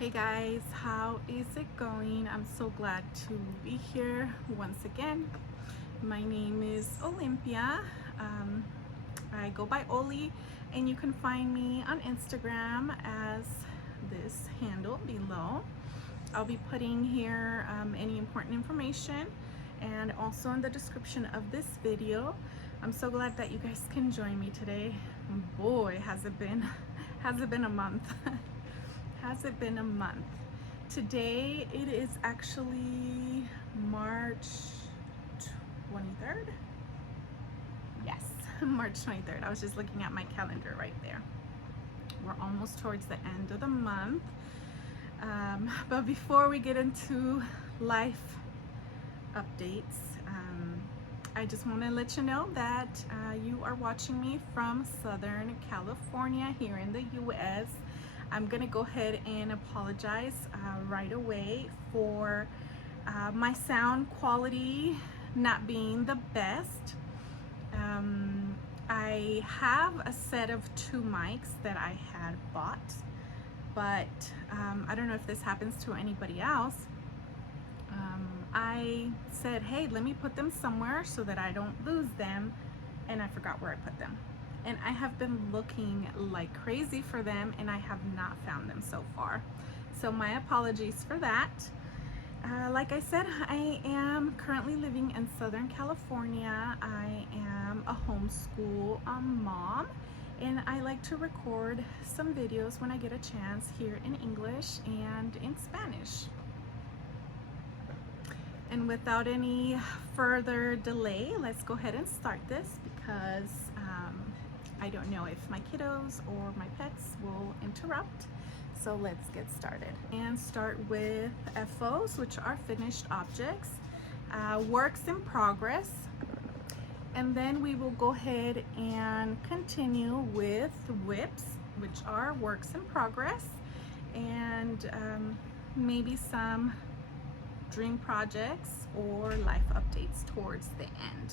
Hey guys, how is it going? I'm so glad to be here once again. My name is Olympia. I go by Oli, and you can find me on Instagram as this handle below. I'll be putting here any important information and also in the description of this video. I'm so glad that you guys can join me today. Boy, has it been a month. Has it been a month? Today it is actually March 23rd. Yes, March 23rd. I was just looking at my calendar right there. We're almost towards the end of the month. But before we get into life updates, I just want to let you know that you are watching me from Southern California here in the US. I'm gonna go ahead and apologize right away for my sound quality not being the best. I have a set of 2 mics that I had bought, but I don't know if this happens to anybody else. I said, hey, let me put them somewhere so that I don't lose them, and I forgot where I put them. And I have been looking like crazy for them, and I have not found them so far. So my apologies for that. Like I said, I am currently living in Southern California. I am a homeschool mom, and I like to record some videos when I get a chance here in English and in Spanish. And without any further delay, let's go ahead and start this because I don't know if my kiddos or my pets will interrupt. So let's get started and start with FOs, which are finished objects, works in progress. And then we will go ahead and continue with whips, which are works in progress, and maybe some dream projects or life updates towards the end.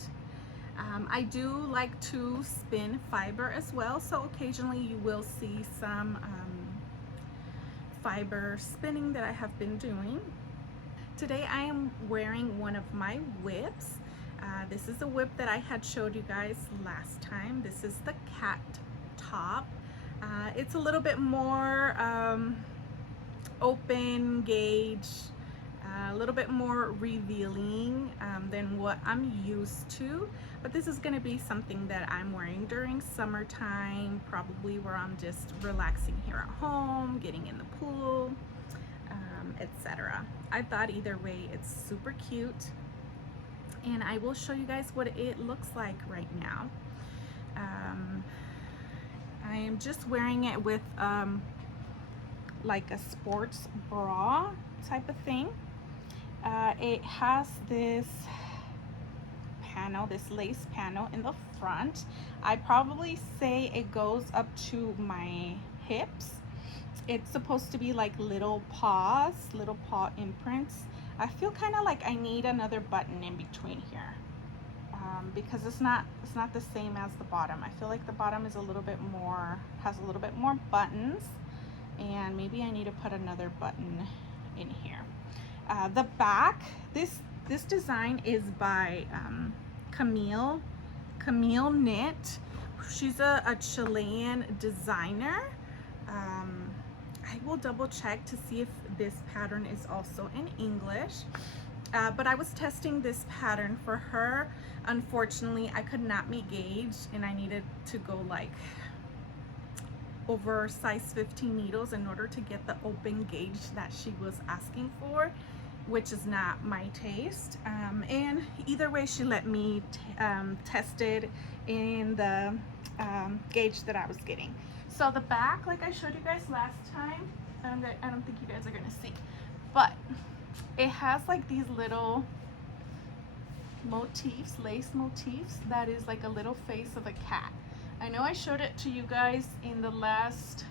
I do like to spin fiber as well, so occasionally you will see some fiber spinning that I have been doing. Today I am wearing one of my whips. This is a whip that I had showed you guys last time. This is the cat top. It's a little bit more open gauge, a little bit more revealing than what I'm used to, but this is going to be something that I'm wearing during summertime, probably where I'm just relaxing here at home, getting in the pool, etc. I thought either way it's super cute, and I will show you guys what it looks like right now. I am just wearing it with like a sports bra type of thing. It has this panel, this lace panel in the front. I'd probably say it goes up to my hips. It's supposed to be like little paw imprints. I feel kind of like I need another button in between here because it's not the same as the bottom. I feel like the bottom is a little bit more, has a little bit more buttons, and maybe I need to put another button in here. The back, this design is by Kamil Knit. She's a Chilean designer. I will double check to see if this pattern is also in English. But I was testing this pattern for her. Unfortunately, I could not meet gauge, and I needed to go like over size 15 needles in order to get the open gauge that she was asking for, which is not my taste. And either way, she let me test it in the gauge that I was getting. So the back, like I showed you guys last time, I don't think you guys are gonna see, but it has like these little motifs, lace motifs, that is like a little face of a cat. I know I showed it to you guys in the last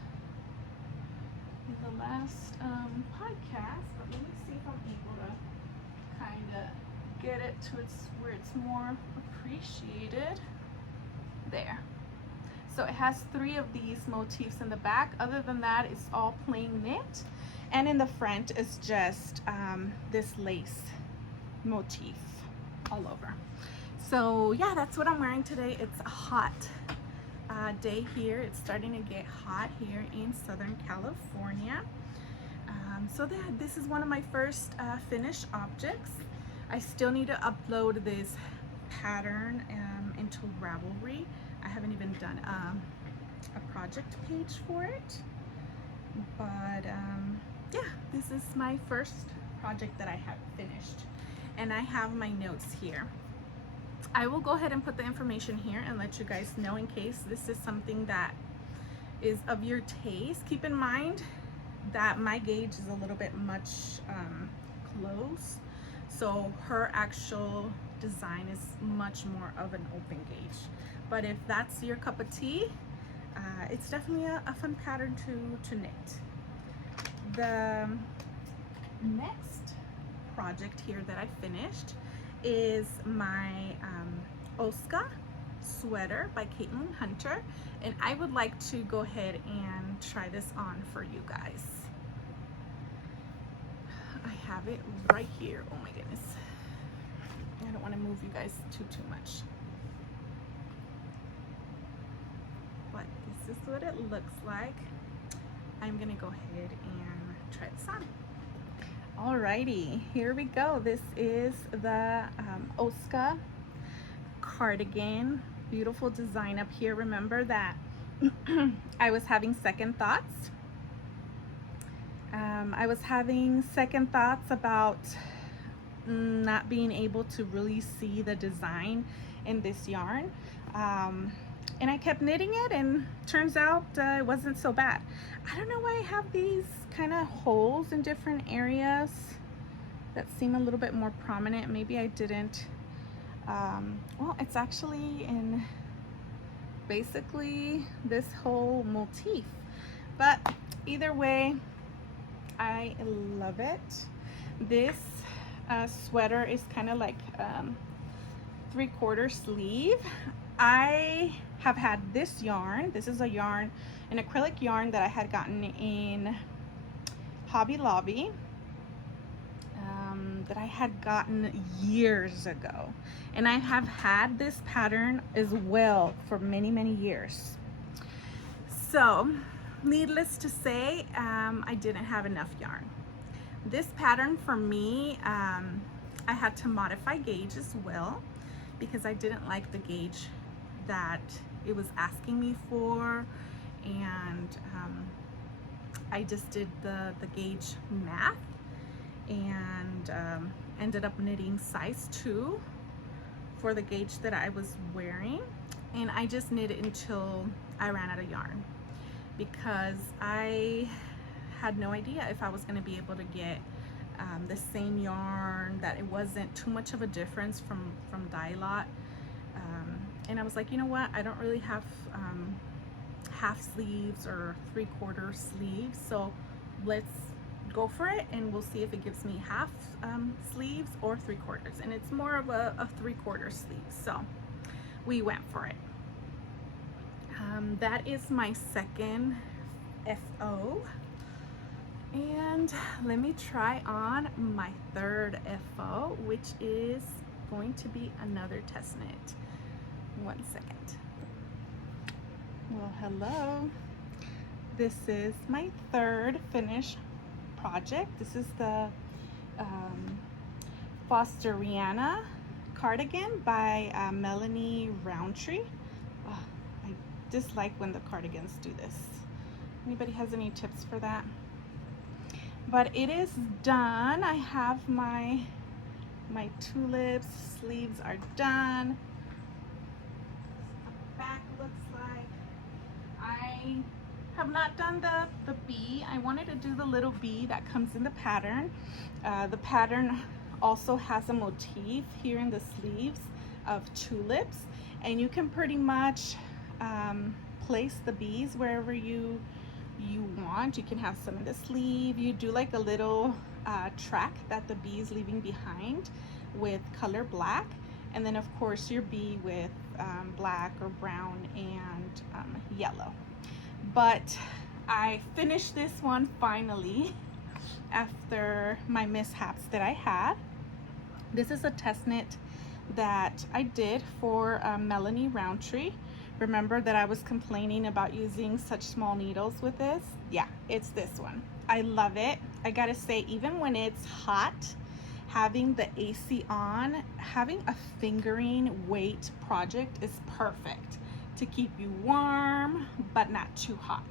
podcast, but let me see if I'm able to kind of get it to where it's more appreciated. There. So it has 3 of these motifs in the back. Other than that, it's all plain knit. And in the front is just this lace motif all over. So yeah, that's what I'm wearing today. It's a hot day here. It's starting to get hot here in Southern California. So this is one of my first finished objects. I still need to upload this pattern into Ravelry. I haven't even done a project page for it, but yeah, this is my first project that I have finished, and I have my notes here. I will go ahead and put the information here and let you guys know in case this is something that is of your taste. Keep in mind that my gauge is a little bit much close, so her actual design is much more of an open gauge. But if that's your cup of tea, it's definitely a fun pattern to knit. The next project here that I finished is my Oksa Sweater by Caitlin Hunter, and I would like to go ahead and try this on for you guys. I have it right here. Oh my goodness, I don't want to move you guys too much, but this is what it looks like. I'm gonna go ahead and try this on. Alrighty, here we go. This is the Oksa cardigan. Beautiful design up here. Remember that I was having second thoughts. I was having second thoughts about not being able to really see the design in this yarn. And I kept knitting it, and turns out it wasn't so bad. I don't know why I have these kind of holes in different areas that seem a little bit more prominent. Maybe I didn't, well, it's actually in basically this whole motif, but either way, I love it. This sweater is kind of like 3/4 sleeve. I have had this yarn. This is a yarn, an acrylic yarn that I had gotten in Hobby Lobby, that I had gotten years ago. And I have had this pattern as well for many years. So needless to say, I didn't have enough yarn. This pattern for me, I had to modify gauge as well, because I didn't like the gauge that it was asking me for, and I just did the gauge math and ended up knitting size 2 for the gauge that I was wearing, and I just knit it until I ran out of yarn, because I had no idea if I was going to be able to get the same yarn, that it wasn't too much of a difference from Dye Lot. And I was like, you know what, I don't really have half sleeves or 3/4 sleeves, so let's go for it, and we'll see if it gives me half sleeves or 3/4, and it's more of a 3/4 sleeve, so we went for it. That is my second FO, and let me try on my third FO, which is going to be another test knit. 1 second. Well, hello. This is my third finished project. This is the Fosteriana Cardigan by Melanie Roundtree. Oh, I dislike when the cardigans do this. Anybody has any tips for that? But it is done. I have my tulips. Sleeves are done. Back looks like. I have not done the bee. I wanted to do the little bee that comes in the pattern. The pattern also has a motif here in the sleeves of tulips, and you can pretty much place the bees wherever you want. You can have some in the sleeve. You do like a little track that the bee is leaving behind with color black, and then of course your bee with black or brown and yellow. But I finished this one finally after my mishaps that I had. This is a test knit that I did for Melanie Roundtree. Remember that I was complaining about using such small needles with this? Yeah, it's this one. I love it. I gotta say, even when it's hot, having the AC on, having a fingering weight project is perfect to keep you warm but not too hot.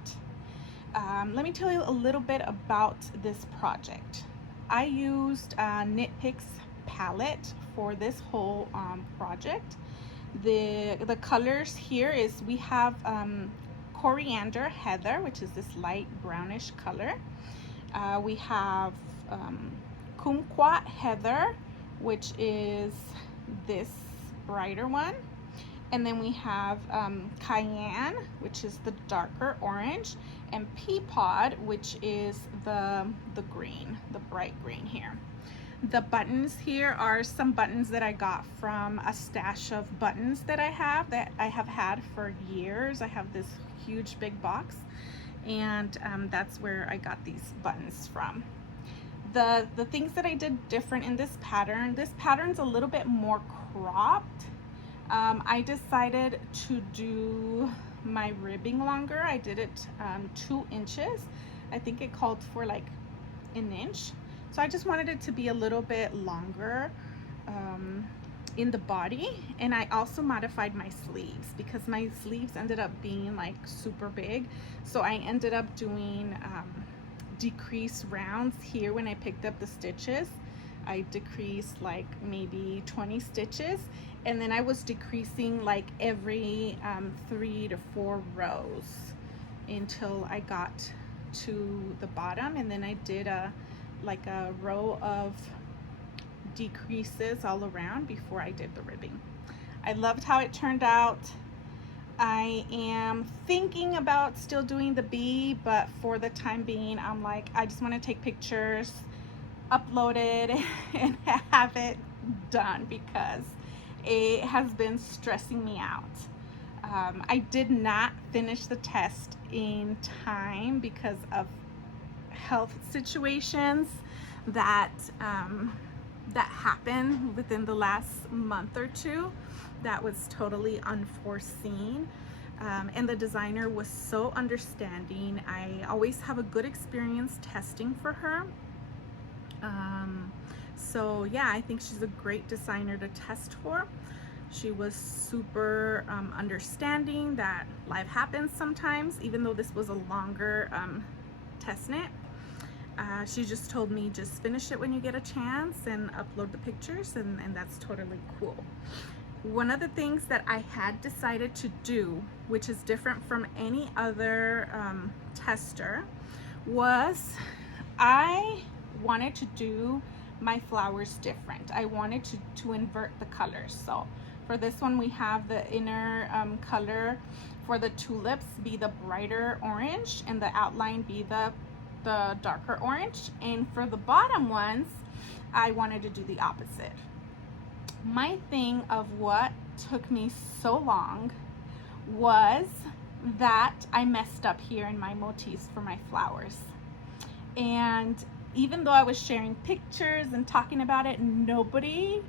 Let me tell you a little bit about this project. I used Knit Picks palette for this whole project. The colors here is we have Coriander Heather, which is this light brownish color. We have Kumquat Heather, which is this brighter one. And then we have Cayenne, which is the darker orange, and Peapod, which is the green, the bright green here. The buttons here are some buttons that I got from a stash of buttons that I have had for years. I have this huge big box, and that's where I got these buttons from. The things that I did different in this pattern's a little bit more cropped. I decided to do my ribbing longer. I did it 2 inches. I think it called for like an inch. So I just wanted it to be a little bit longer in the body. And I also modified my sleeves because my sleeves ended up being like super big. So I ended up doing decreased rounds here when I picked up the stitches. I decreased like maybe 20 stitches, and then I was decreasing like every 3 to 4 rows until I got to the bottom, and then I did a row of decreases all around before I did the ribbing. I loved how it turned out. I am thinking about still doing the bee, but for the time being, I'm like, I just want to take pictures, upload it, and have it done because it has been stressing me out. I did not finish the test in time because of health situations that happened within the last month or two. That was totally unforeseen. And the designer was so understanding. I always have a good experience testing for her. So yeah, I think she's a great designer to test for. She was super understanding that life happens sometimes, even though this was a longer test knit. She just told me just finish it when you get a chance and upload the pictures, and that's totally cool. One of the things that I had decided to do, which is different from any other tester, was I wanted to do my flowers different. I wanted to invert the colors. So for this one, we have the inner color for the tulips be the brighter orange and the outline be the darker orange. And for the bottom ones, I wanted to do the opposite. My thing of what took me so long was that I messed up here in my motifs for my flowers. And even though I was sharing pictures and talking about it, nobody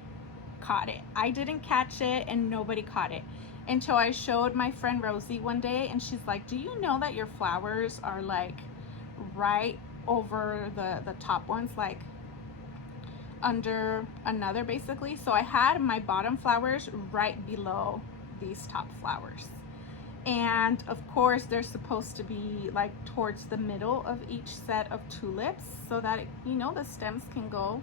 caught it. I didn't catch it and nobody caught it until I showed my friend Rosie one day, and she's like, do you know that your flowers are like right over the top ones, like under another basically? So I had my bottom flowers right below these top flowers, and of course they're supposed to be like towards the middle of each set of tulips so that you know the stems can go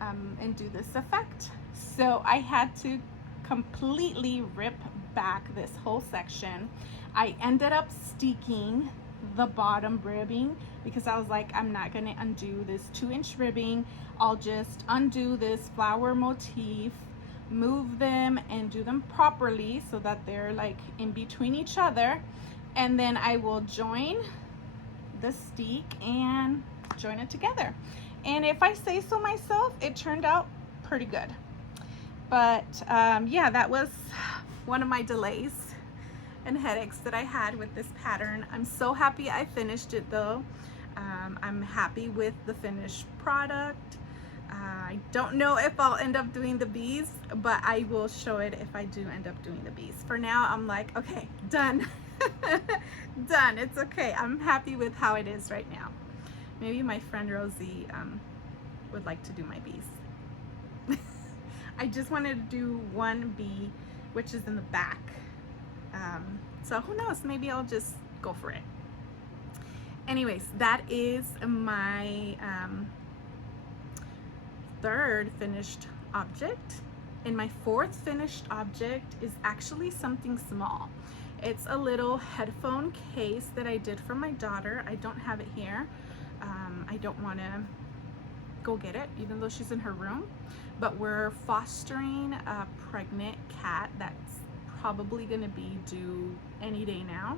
and do this effect. So I had to completely rip back this whole section. I ended up sticking the bottom ribbing because I was like, I'm not gonna undo this 2-inch ribbing. I'll just undo this flower motif, move them and do them properly so that they're like in between each other, and then I will join the stick and join it together. And if I say so myself, it turned out pretty good. But yeah, that was one of my delays and headaches that I had with this pattern. I'm so happy I finished it though. I'm happy with the finished product. I don't know if I'll end up doing the bees, but I will show it if I do end up doing the bees. For now, I'm like, okay, done. Done. It's okay. I'm happy with how it is right now. Maybe my friend Rosie would like to do my bees. I just wanted to do one bee, which is in the back. So who knows, maybe I'll just go for it. Anyways, that is my third finished object. And my fourth finished object is actually something small. It's a little headphone case that I did for my daughter. I don't have it here. I don't want to go get it, even though she's in her room. But we're fostering a pregnant cat that's probably going to be due any day now.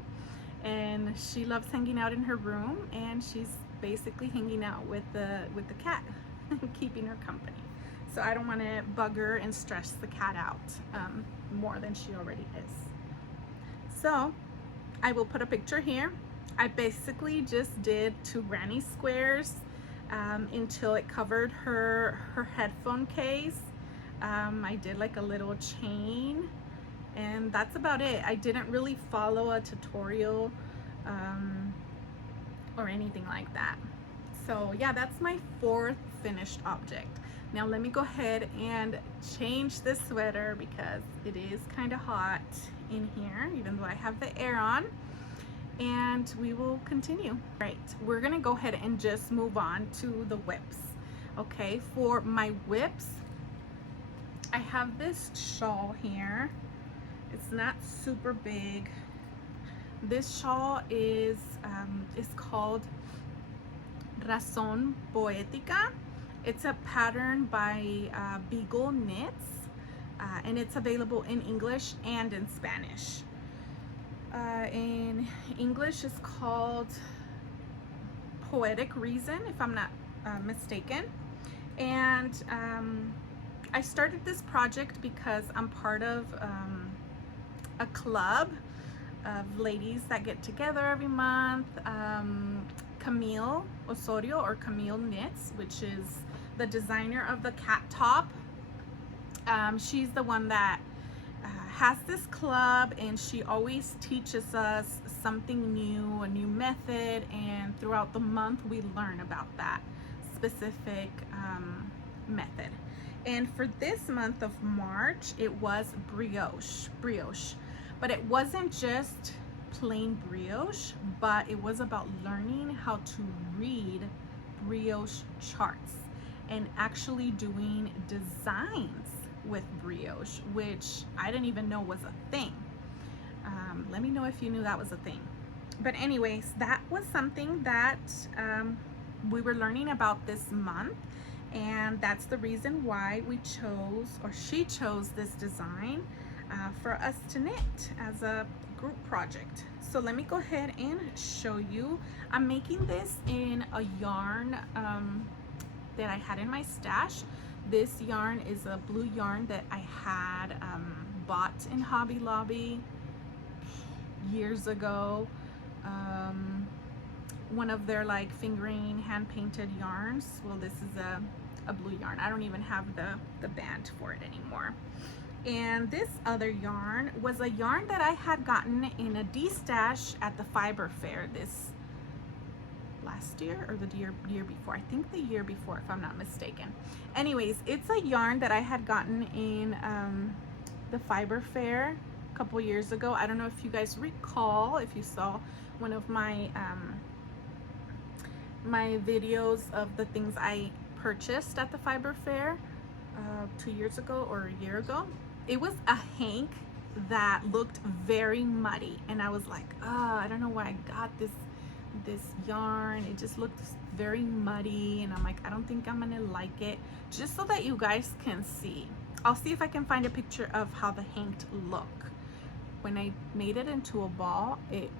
And she loves hanging out in her room, and she's basically hanging out with the cat, keeping her company. So I don't want to bug her and stress the cat out more than she already is. So I will put a picture here. I basically just did 2 granny squares until it covered her headphone case. I did like a little chain, and that's about it. I didn't really follow a tutorial or anything like that. So yeah, that's my fourth finished object. Now let me go ahead and change this sweater because it is kind of hot in here, even though I have the air on, and we will continue. Right, we're gonna go ahead and just move on to the whips. Okay, for my whips, I have this shawl here. It's not super big. This shawl is called Razón poética. It's a pattern by Kamil Knit, and it's available in English and in Spanish. In English, it's called Poetic Reason, if I'm not mistaken. And I started this project because I'm part of a club of ladies that get together every month. Camille Osorio, or Kamil Knits, which is the designer of the cat top. She's the one that has this club, and she always teaches us something new, a new method, and throughout the month we learn about that specific method. And for this month of March, it was brioche, but it wasn't just plain brioche, but it was about learning how to read brioche charts and actually doing designs with brioche, which I didn't even know was a thing. Let me know if you knew that was a thing. But anyways, that was something that we were learning about this month, and that's the reason why we chose, or she chose, this design for us to knit as a group project. So let me go ahead and show you. I'm making this in a yarn that I had in my stash. This yarn is a blue yarn that I had bought in Hobby Lobby years ago. One of their like fingering hand painted yarns. Well, this is a blue yarn. I don't even have the band for it anymore. And this other yarn was a yarn that I had gotten in a D-stash at the fiber fair this last year, or the year before. I think the year before, if I'm not mistaken. Anyways, it's a yarn that I had gotten in the fiber fair a couple years ago. I don't know if you guys recall, if you saw one of my my videos of the things I purchased at the fiber fair 2 years ago or a year ago. It was a hank that looked very muddy, and I was like, oh, I don't know why I got this yarn. It just looked very muddy, and I'm like, I don't think I'm gonna like it. Just so that you guys can see, I'll see if I can find a picture of how the hank looked. When I made it into a ball, it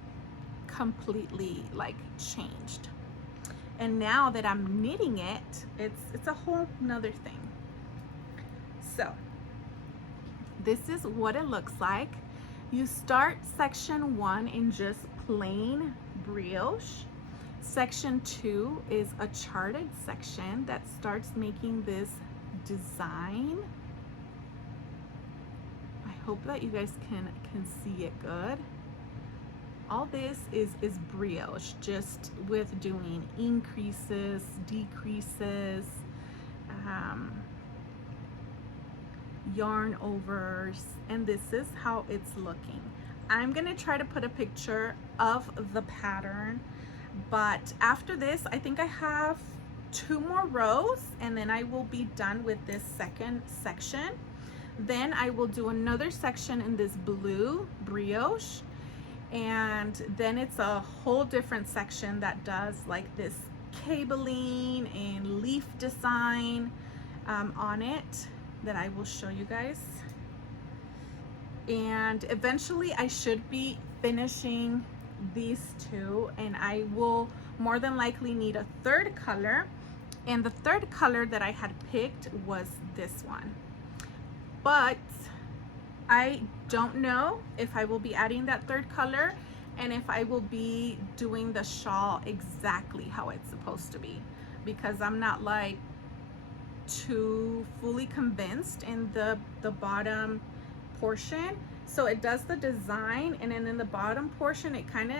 completely like changed. And now that I'm knitting it, it's a whole nother thing. So This is what it looks like. You start section 1 in just plain brioche. Section 2 is a charted section that starts making this design. I hope that you guys can see it good. All this is brioche, just with doing increases, decreases, yarn overs, and this is how it's looking. I'm gonna try to put a picture of the pattern, but after this I think I have 2 more rows and then I will be done with this second section. Then I will do another section in this blue brioche, and then it's a whole different section that does like this cabling and leaf design on it that I will show you guys. And eventually I should be finishing these 2, and I will more than likely need a 3rd color, and the 3rd color that I had picked was this one, but I don't know if I will be adding that 3rd color and if I will be doing the shawl exactly how it's supposed to be, because I'm not like too fully convinced in the bottom portion. So it does the design, and then in the bottom portion it kind of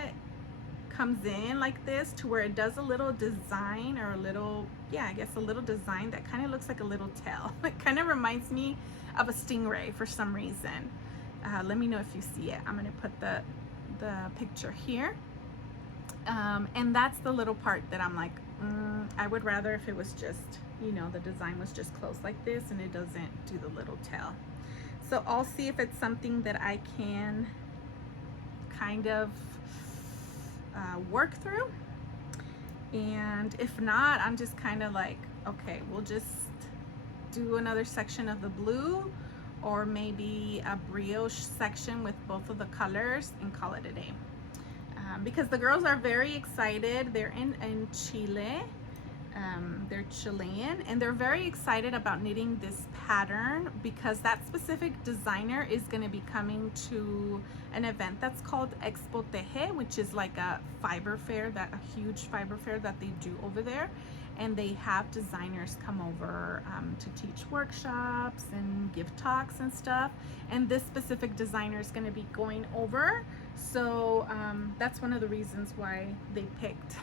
comes in like this to where it does a little design, or a little, yeah, I guess a little design that kind of looks like a little tail. It kind of reminds me of a stingray for some reason. Let me know if you see it. I'm going to put the picture here, and that's the little part that I'm like, I would rather if it was just, you know, the design was just closed like this and it doesn't do the little tail. So I'll see if it's something that I can kind of work through, and if not, I'm just kind of like, okay, we'll just do another section of the blue, or maybe a brioche section with both of the colors, and call it a day. Because the girls are very excited. They're in Chile. They're Chilean, and they're very excited about knitting this pattern because that specific designer is going to be coming to an event that's called Expo Teje, which is like a fiber fair, a huge fiber fair that they do over there, and they have designers come over to teach workshops and give talks and stuff, and this specific designer is going to be going over. So that's one of the reasons why they picked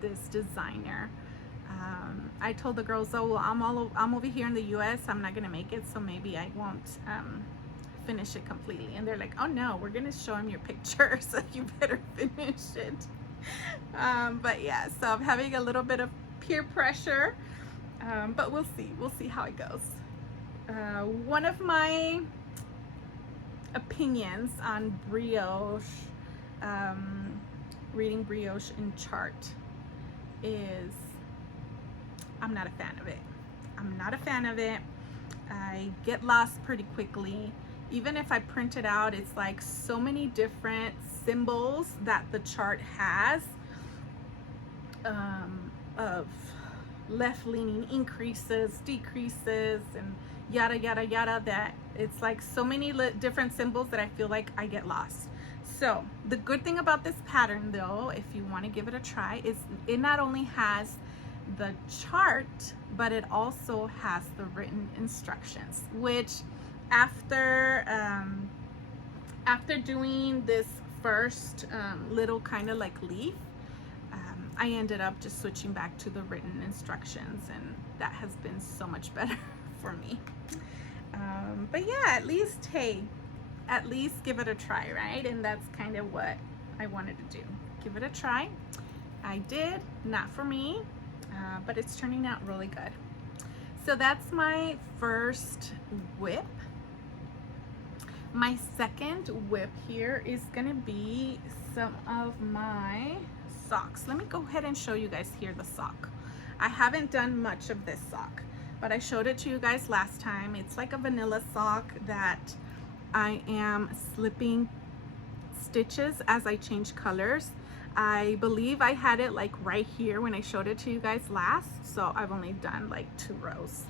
this designer. I told the girls, oh, well, I'm over here in the US, I'm not gonna make it, so maybe I won't finish it completely. And they're like, oh no, we're gonna show him your picture, so you better finish it. But yeah, so I'm having a little bit of peer pressure, but we'll see how it goes. One of my opinions on brioche, reading brioche in chart, is I'm not a fan of it. I'm not a fan of it. I get lost pretty quickly. Even if I print it out, it's like so many different symbols that the chart has of left-leaning increases, decreases, and yada yada yada, that it's like so many different symbols that I feel like I get lost. So the good thing about this pattern, though, if you want to give it a try, is it not only has the chart, but it also has the written instructions, which after doing this first little kind of like leaf, I ended up just switching back to the written instructions, and that has been so much better for me. But yeah, at least, hey, at least give it a try, right? And that's kind of what I wanted to do. Give it a try. I did, not for me, but it's turning out really good. So that's my first whip. My second whip here is gonna be some of my socks. Let me go ahead and show you guys here the sock. I haven't done much of this sock, but I showed it to you guys last time. It's like a vanilla sock that I am slipping stitches as I change colors. I believe I had it like right here when I showed it to you guys last, so I've only done like 2 rows,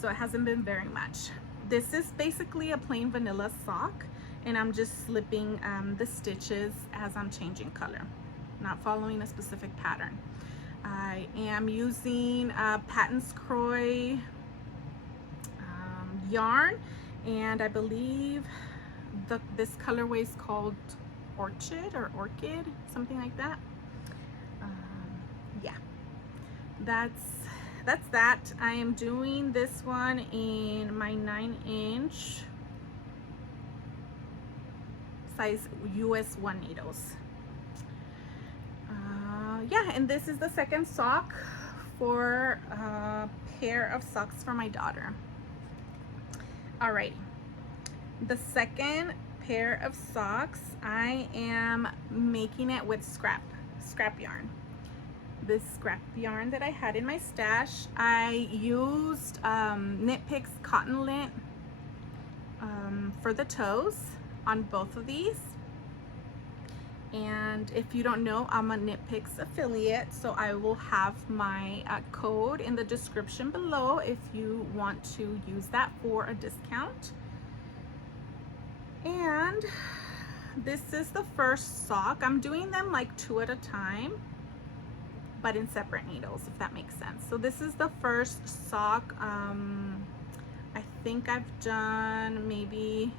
so it hasn't been very much. This is basically a plain vanilla sock, and I'm just slipping the stitches as I'm changing color, not following a specific pattern. I am using Patton's Croy yarn, and I believe this colorway is called Orchid or Orchid, something like that. Yeah, that's that. I am doing this one in my 9-inch size US 1 needles. Yeah, and this is the second sock for a pair of socks for my daughter. Alrighty, the second pair of socks, I am making it with scrap yarn. This scrap yarn that I had in my stash, I used Knit Picks cotton lint for the toes on both of these. And if you don't know, I'm a Knit Picks affiliate, so I will have my code in the description below if you want to use that for a discount. And this is the first sock. I'm doing them like 2 at a time, but in separate needles, if that makes sense. So this is the first sock. I think I've done maybe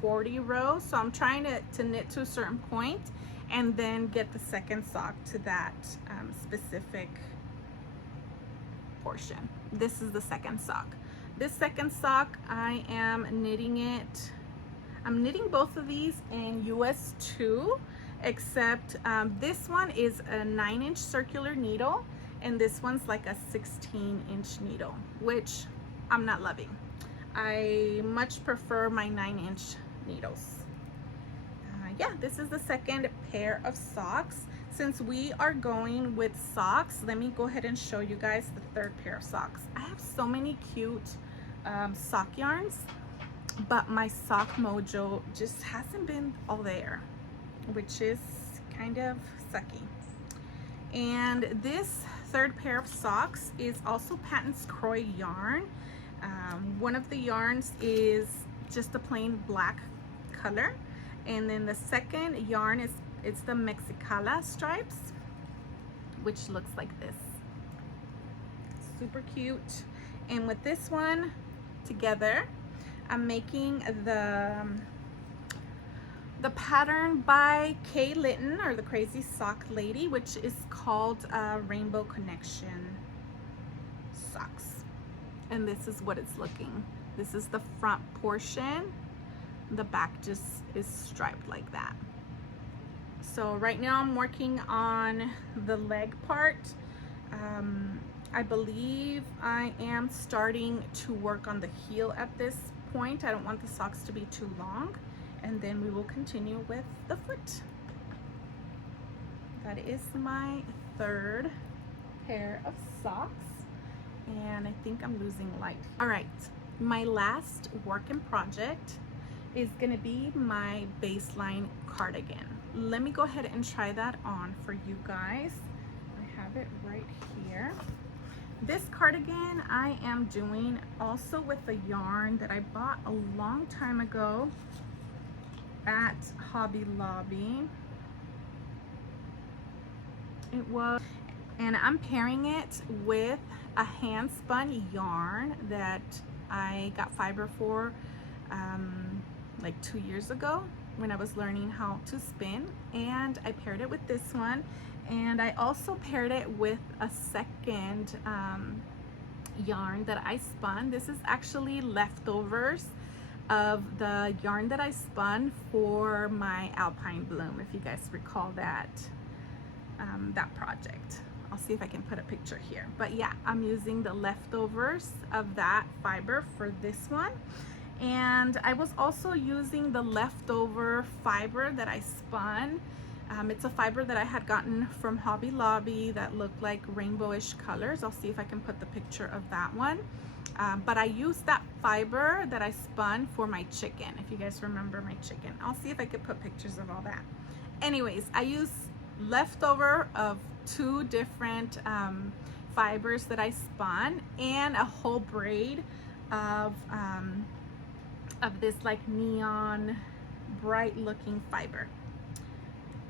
40 rows, so I'm trying to knit to a certain point and then get the second sock to that specific portion. This is the second sock. This second sock, I am knitting it, I'm knitting both of these in US 2, except this one is a 9-inch circular needle and this one's like a 16-inch needle, which I'm not loving. I much prefer my 9-inch needles. Yeah, this is the second pair of socks. Since we are going with socks, let me go ahead and show you guys the third pair of socks. I have so many cute sock yarns, but my sock mojo just hasn't been all there, which is kind of sucky. And this third pair of socks is also Patton's Croy yarn. One of the yarns is just a plain black color, and then the second yarn is it's the Mexicala stripes, which looks like this. Super cute. And with this one together, I'm making the pattern by Kay Litton, or the Crazy Sock Lady, which is called Rainbow Connection socks. And this is what it's looking. This is the front portion. The back just is striped like that. So right now I'm working on the leg part. I believe I am starting to work on the heel at this point. I don't want the socks to be too long, and then we will continue with the foot. That is my third pair of socks, and I think I'm losing light. All right, my last work in project is gonna be my baseline cardigan. Let me go ahead and try that on for you guys. I have it right here. This cardigan I am doing also with a yarn that I bought a long time ago at Hobby Lobby. It was, and I'm pairing it with a hand spun yarn that I got fiber for like 2 years ago when I was learning how to spin, and I paired it with this one, and I also paired it with a second yarn that I spun. This is actually leftovers of the yarn that I spun for my Alpine Bloom, if you guys recall that that project. I'll see if I can put a picture here, but yeah, I'm using the leftovers of that fiber for this one. And I was also using the leftover fiber that I spun. It's a fiber that I had gotten from Hobby Lobby that looked like rainbowish colors. I'll see if I can put the picture of that one. But I used that fiber that I spun for my chicken, if you guys remember my chicken. I'll see if I could put pictures of all that. Anyways, I used leftover of 2 different fibers that I spun, and a whole braid of of this like neon bright looking fiber.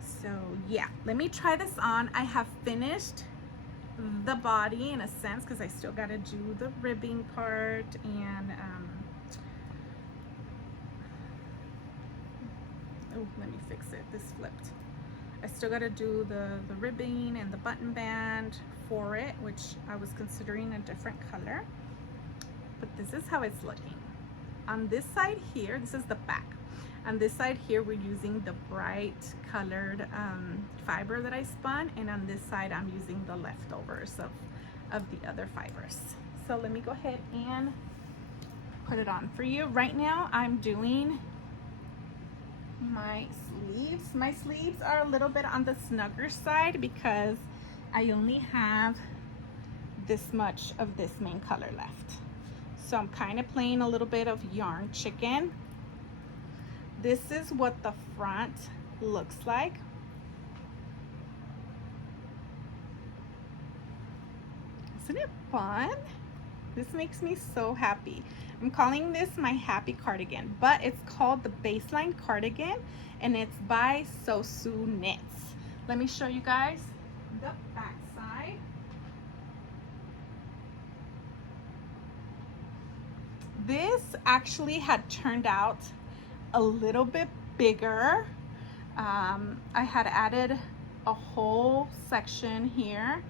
So yeah, let me try this on. I have finished the body in a sense because I still got to do the ribbing part, and oh, let me fix it, this flipped. I still got to do the ribbing and the button band for it, which I was considering a different color, but this is how it's looking. On this side here, this is the back. On this side here, we're using the bright colored fiber that I spun, and on this side, I'm using the leftovers of the other fibers. So let me go ahead and put it on for you. Right now, I'm doing my sleeves. My sleeves are a little bit on the snugger side because I only have this much of this main color left. So I'm kind of playing a little bit of yarn chicken. This is what the front looks like. Isn't it fun? This makes me so happy. I'm calling this my happy cardigan, but it's called the Baseline Cardigan, and it's by Oksa Knits. Let me show you guys the back side. This actually had turned out a little bit bigger. I had added a whole section here,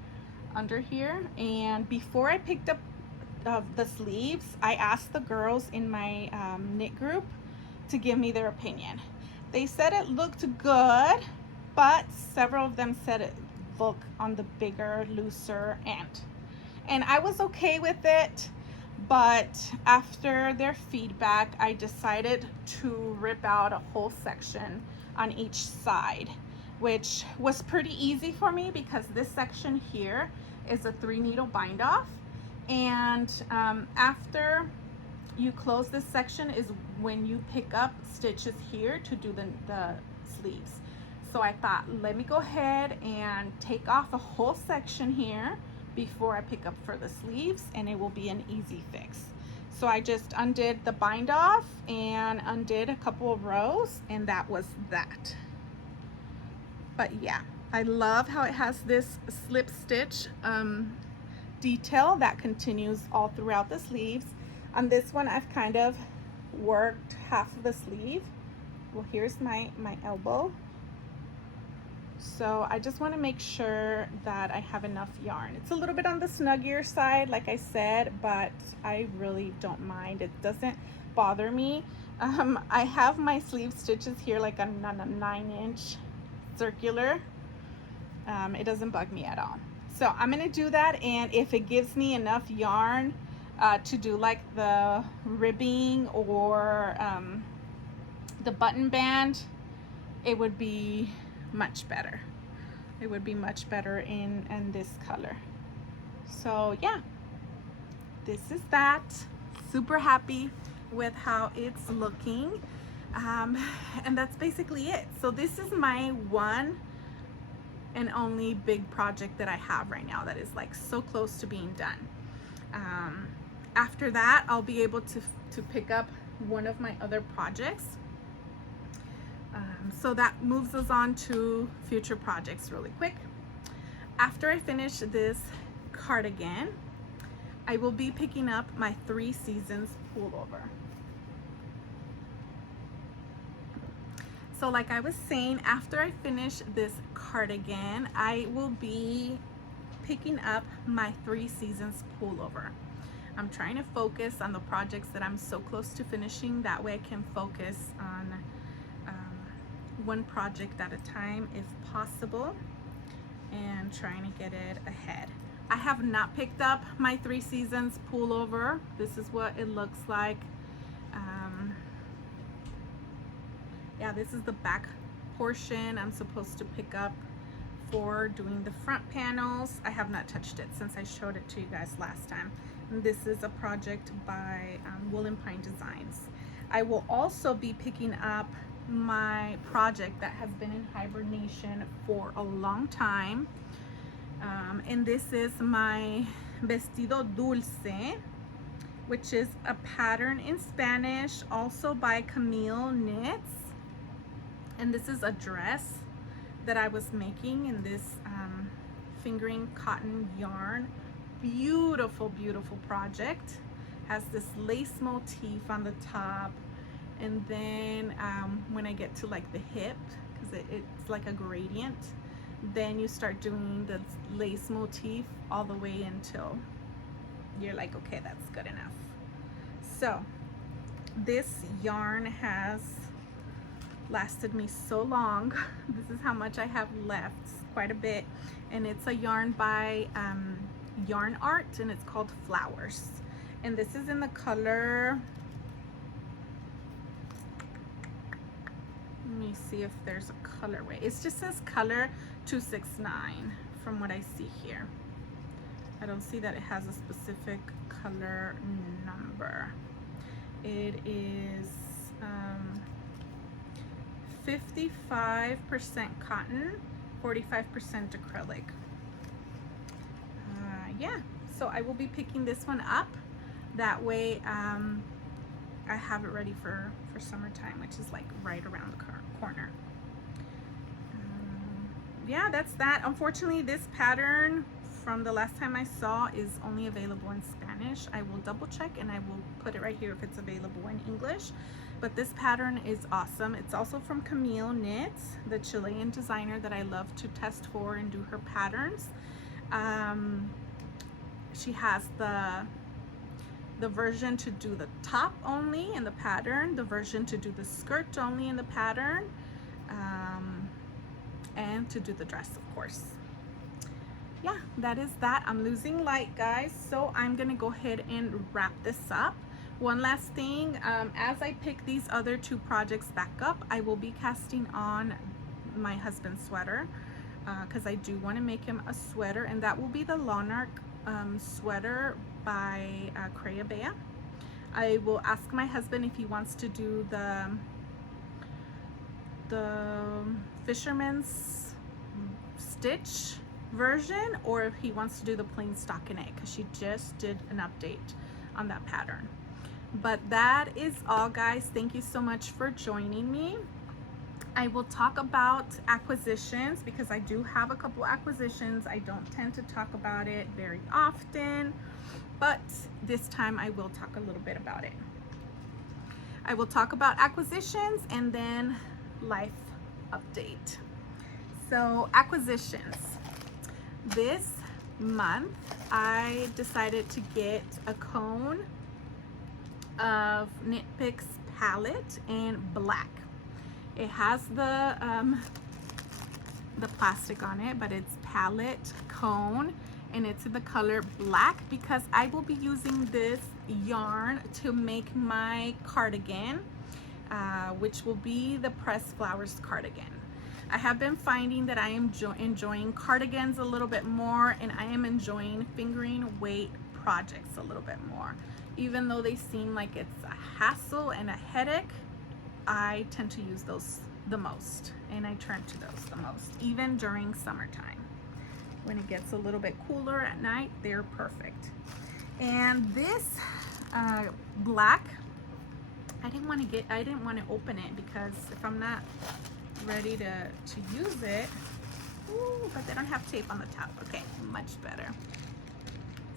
under here, and before I picked up the sleeves, I asked the girls in my knit group to give me their opinion. They said it looked good, but several of them said it looked on the bigger, looser end. And I was okay with it, but after their feedback, I decided to rip out a whole section on each side, which was pretty easy for me because this section here is a 3-needle bind off. And after you close this section is when you pick up stitches here to do the sleeves. So I thought, let me go ahead and take off a whole section here before I pick up for the sleeves, and it will be an easy fix. So I just undid the bind off and undid a couple of rows, and that was that. But yeah, I love how it has this slip stitch detail that continues all throughout the sleeves. On this one, I've kind of worked half of the sleeve. Well, here's my elbow. So I just want to make sure that I have enough yarn. It's a little bit on the snuggier side, like I said, but I really don't mind. It doesn't bother me. I have my sleeve stitches here like on a 9-inch circular. It doesn't bug me at all. So I'm gonna do that, and if it gives me enough yarn to do like the ribbing or the button band, it would be much better. It would be much better in this color. So yeah, this is that. Super happy with how it's looking, and that's basically it. So this is my one and only big project that I have right now that is like so close to being done. After that, I'll be able to pick up one of my other projects. So that moves us on to future projects really quick. After I finish this cardigan, I will be picking up my 3 Seasons pullover. So like I was saying, after I finish this cardigan, I will be picking up my 3 Seasons pullover. I'm trying to focus on the projects that I'm so close to finishing. That way I can focus on one project at a time if possible, and trying to get it ahead. I have not picked up my 3 Seasons pullover. This is what it looks like. Yeah, this is the back portion I'm supposed to pick up for doing the front panels. I have not touched it since I showed it to you guys last time. And this is a project by Wool and Pine Designs. I will also be picking up my project that has been in hibernation for a long time, and this is my Vestido Dulce which is a pattern in Spanish, also by Kamil Knit. And this is a dress that I was making in this fingering cotton yarn. Beautiful, beautiful project. Has this lace motif on the top, and then when I get to like the hip, because it's like a gradient, then you start doing the lace motif all the way until you're like, okay, that's good enough. So this yarn has lasted me so long. This is how much I have left, quite a bit, and it's a yarn by Yarn Art, and it's called Flowers, and this is in the color, let me see if there's a colorway. It just says color 269 from what I see here. I don't see that it has a specific color number. It is 55% cotton, 45% acrylic. Yeah, so I will be picking this one up. That way I have it ready for summertime, which is like right around the corner. Yeah, that's that. Unfortunately, this pattern from the last time I saw is only available in Spanish. I will double check and I will put it right here if it's available in English. But this pattern is awesome. It's also from Kamil Knit, the Chilean designer that I love to test for and do her patterns. She has the version to do the top only in the pattern, the version to do the skirt only in the pattern, and to do the dress, of course. Yeah, that is that. I'm losing light, guys, so I'm gonna go ahead and wrap this up. One last thing, as I pick these other two projects back up, I will be casting on my husband's sweater, because I do want to make him a sweater, and that will be the Lonarch sweater by Crea Bea. I will ask my husband if he wants to do the fisherman's stitch version, or if he wants to do the plain stockinette, because she just did an update on that pattern. But that is all, guys. Thank you so much for joining me. I will talk about acquisitions because I do have a couple acquisitions. I don't tend to talk about it very often, but this time I will talk a little bit about it. I will talk about acquisitions and then life update. So acquisitions. This month I decided to get a cone of Knit Picks palette in black. It has the plastic on it, but it's palette cone, and it's in the color black because I will be using this yarn to make my cardigan, which will be the pressed flowers cardigan. I have been finding that I am enjoying cardigans a little bit more, and I am enjoying fingering weight projects a little bit more. Even though they seem like it's a hassle and a headache, I tend to use those the most, and I turn to those the most, even during summertime. When it gets a little bit cooler at night, they're perfect. And this black, I didn't want to open it because if I'm not ready to use it, ooh, but they don't have tape on the top. Okay, much better.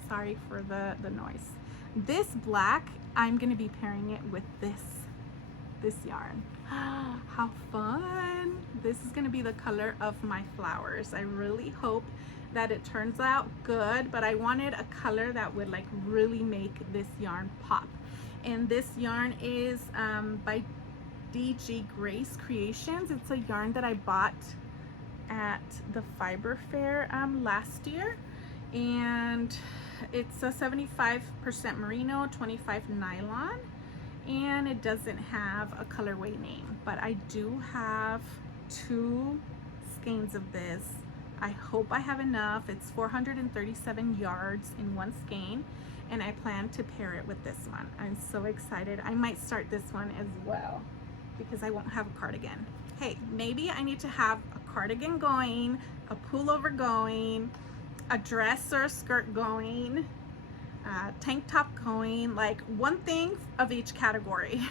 Sorry for the noise. This black, I'm gonna be pairing it with this yarn. How fun. This is gonna be the color of my flowers. I really hope that it turns out good, but I wanted a color that would like really make this yarn pop. And this yarn is by DG Grace Creations. It's a yarn that I bought at the Fiber Fair last year, and it's a 75% merino, 25 nylon, and it doesn't have a colorway name, but I do have 2 skeins of this. I hope I have enough. It's 437 yards in 1 skein, and I plan to pair it with this one. I'm so excited. I might start this one as well because I won't have a cardigan. Hey, maybe I need to have a cardigan going, a pullover going, a dress or a skirt going, tank top going, like one thing of each category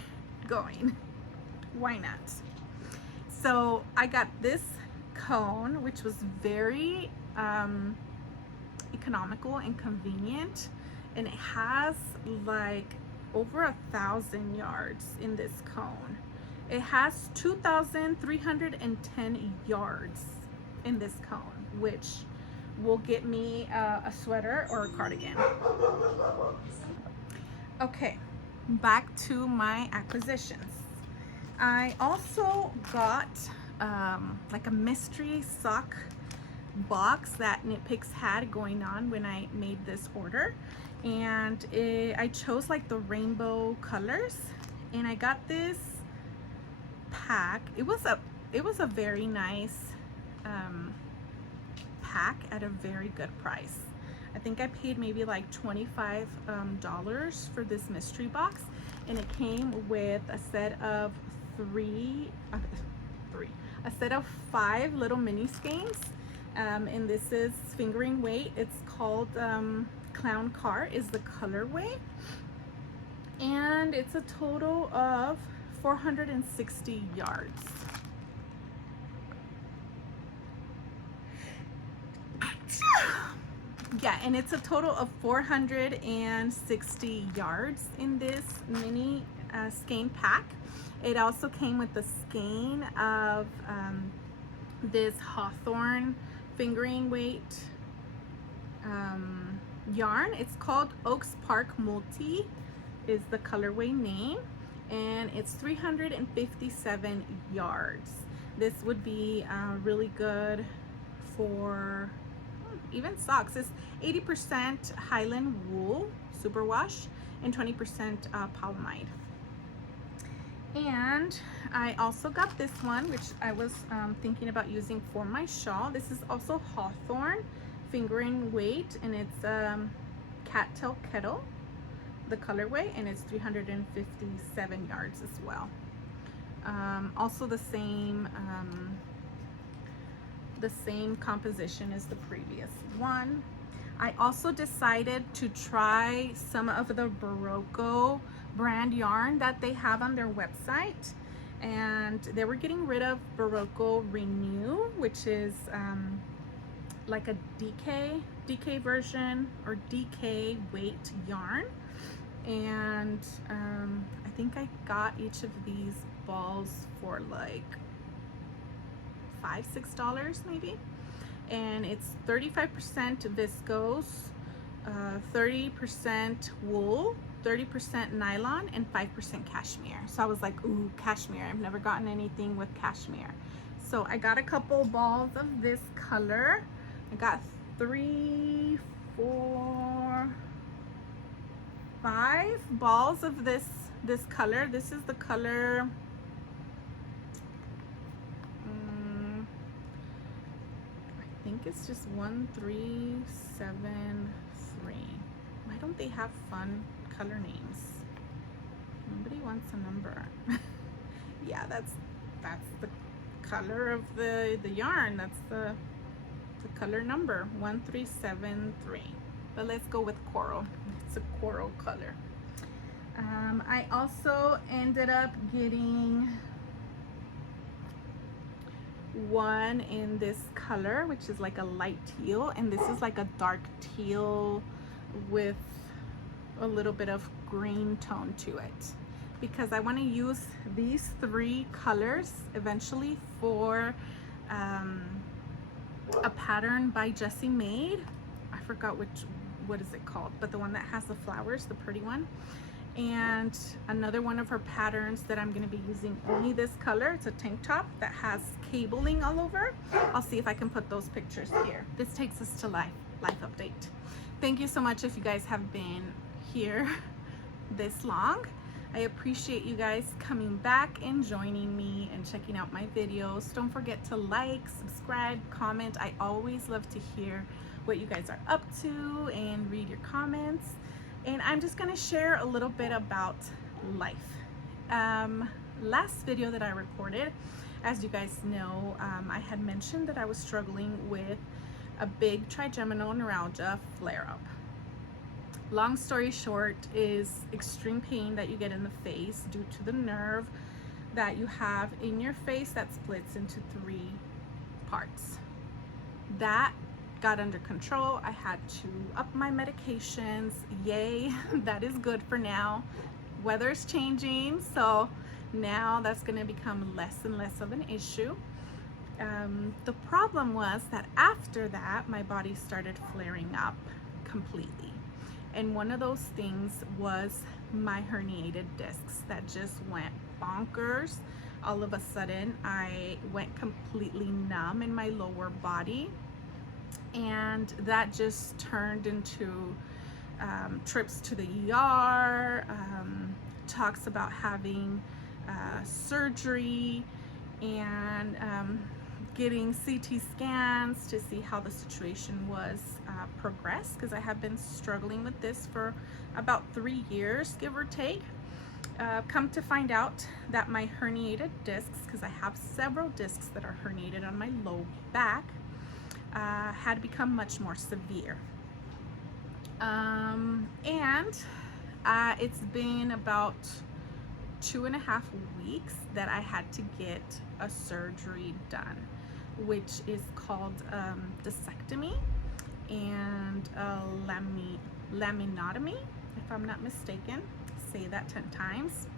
going. Why not? So I got this cone, which was very economical and convenient, and it has like over 1,000 yards in this cone. It has 2,310 yards in this cone, which will get me a sweater or a cardigan. Okay, back to my acquisitions. I also got like a mystery sock box that Knit Picks had going on when I made this order, and I chose like the rainbow colors, and I got this pack. It was a very nice pack at a very good price. I think I paid maybe like $25 for this mystery box, and it came with a set of a set of 5 little mini skeins, and this is fingering weight. It's called Clown Car is the colorway, and it's a total of 460 yards. Yeah, and it's a total of 460 yards in this mini skein pack. It also came with the skein of this Hawthorne fingering weight yarn. It's called Oaks Park Multi is the colorway name, and it's 357 yards. This would be really good for even socks. It's 80% Highland wool superwash and 20% polyamide. And I also got this one, which I was thinking about using for my shawl. This is also Hawthorne fingering weight, and it's cattail kettle, the colorway, and it's 357 yards as well. Also the same composition as the previous one. I also decided to try some of the Barocco brand yarn that they have on their website, and they were getting rid of Barocco Renew, which is like a DK version or DK weight yarn, and I think I got each of these balls for like $5-6 maybe, and it's 35% viscose, 30% wool, 30% nylon, and 5% cashmere. So I was like, ooh, cashmere. I've never gotten anything with cashmere. So I got a couple balls of this color. I got 3, 4, 5 balls of this color. This is the color, I think it's just 1373. Why don't they have fun color names? Nobody wants a number. Yeah, that's the color of the yarn. That's the color number, 1373. But let's go with coral. It's a coral color. I also ended up getting one in this color, which is like a light teal, and this is like a dark teal with a little bit of green tone to it, because I want to use these 3 colors eventually for a pattern by Jessie Made. I forgot what is it called, but the one that has the flowers, the pretty one. And another one of her patterns that I'm going to be using only this color. It's a tank top that has cabling all over. I'll see if I can put those pictures here. This takes us to life update. Thank you so much if you guys have been here this long. I appreciate you guys coming back and joining me and checking out my videos. Don't forget to like, subscribe, comment. I always love to hear what you guys are up to and read your comments. And I'm just going to share a little bit about life. Last video that I recorded, as you guys know, I had mentioned that I was struggling with a big trigeminal neuralgia flare-up. Long story short is extreme pain that you get in the face due to the nerve that you have in your face that splits into 3 parts. That got under control. I had to up my medications. Yay, that is good for now. Weather's changing, so now that's going to become less and less of an issue. The problem was that after that, my body started flaring up completely. And one of those things was my herniated discs that just went bonkers. All of a sudden, I went completely numb in my lower body. And that just turned into trips to the ER, talks about having surgery, and getting CT scans to see how the situation was progressed, because I have been struggling with this for about 3 years, give or take. Come to find out that my herniated discs, because I have several discs that are herniated on my low back, had become much more severe. It's been about 2.5 weeks that I had to get a surgery done, which is called discectomy and laminotomy, if I'm not mistaken. Say that 10 times.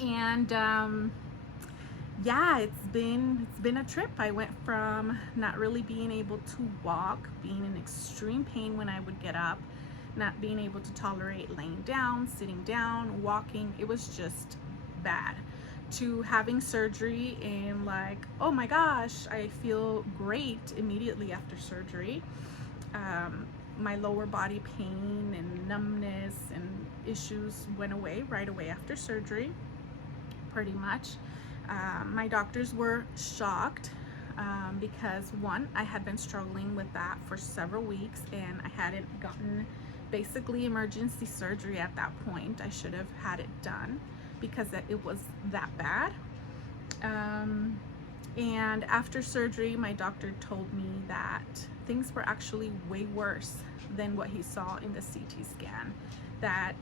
And yeah, it's been a trip. I went from not really being able to walk, being in extreme pain when I would get up, not being able to tolerate laying down, sitting down, walking. It was just bad, to having surgery and like, oh my gosh, I feel great immediately after surgery. My lower body pain and numbness and issues went away right away after surgery, pretty much. My doctors were shocked because one, I had been struggling with that for several weeks and I hadn't gotten basically emergency surgery at that point. I should have had it done because it was that bad. And after surgery, my doctor told me that things were actually way worse than what he saw in the CT scan, that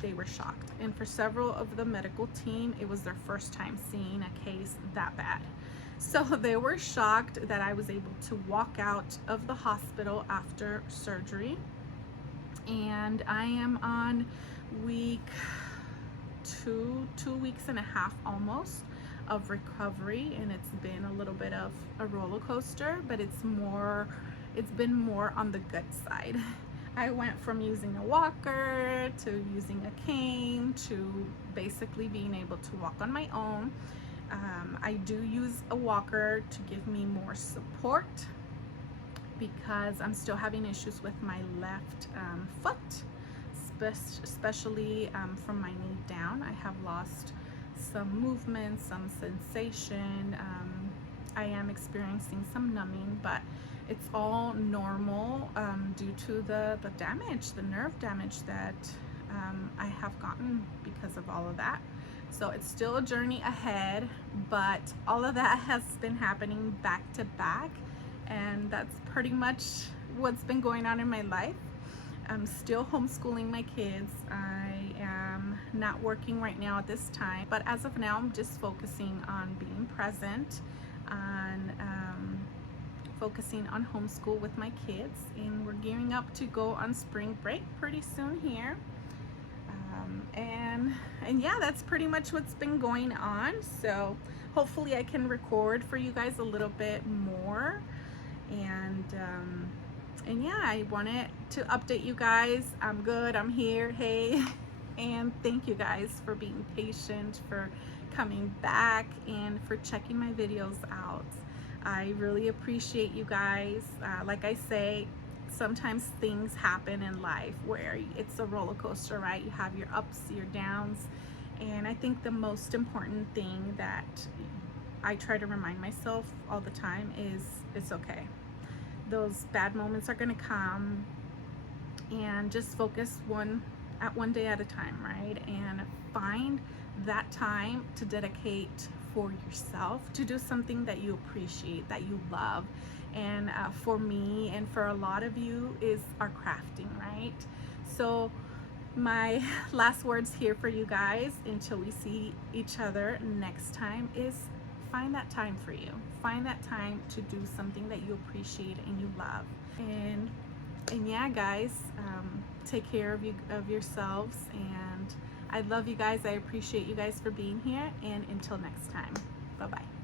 they were shocked. And for several of the medical team, it was their first time seeing a case that bad. So they were shocked that I was able to walk out of the hospital after surgery. And I am on week 2.5 weeks almost of recovery, and it's been a little bit of a roller coaster, but it's been more on the good side. I went from using a walker to using a cane to basically being able to walk on my own. I do use a walker to give me more support because I'm still having issues with my left foot, especially from my knee down. I have lost some movement, some sensation. I am experiencing some numbing, but it's all normal due to the damage, the nerve damage that I have gotten because of all of that. So it's still a journey ahead, but all of that has been happening back to back, and that's pretty much what's been going on in my life. I'm still homeschooling my kids. I am not working right now at this time, but as of now, I'm just focusing on being present, on focusing on homeschool with my kids, and we're gearing up to go on spring break pretty soon here. And yeah, that's pretty much what's been going on. So hopefully I can record for you guys a little bit more. And yeah, I wanted to update you guys. I'm good, I'm here, hey. And thank you guys for being patient, for coming back, and for checking my videos out. I really appreciate you guys. Like I say, sometimes things happen in life where it's a roller coaster, right? You have your ups, your downs, and I think the most important thing that I try to remind myself all the time is it's okay. Those bad moments are gonna come, and just focus one day at a time, right? And find that time to dedicate for yourself, to do something that you appreciate, that you love. And for me and for a lot of you is our crafting, right? So my last words here for you guys until we see each other next time is find that time for you. Find that time to do something that you appreciate and you love. And yeah, guys, take care of yourselves, and I love you guys. I appreciate you guys for being here, and until next time, bye bye.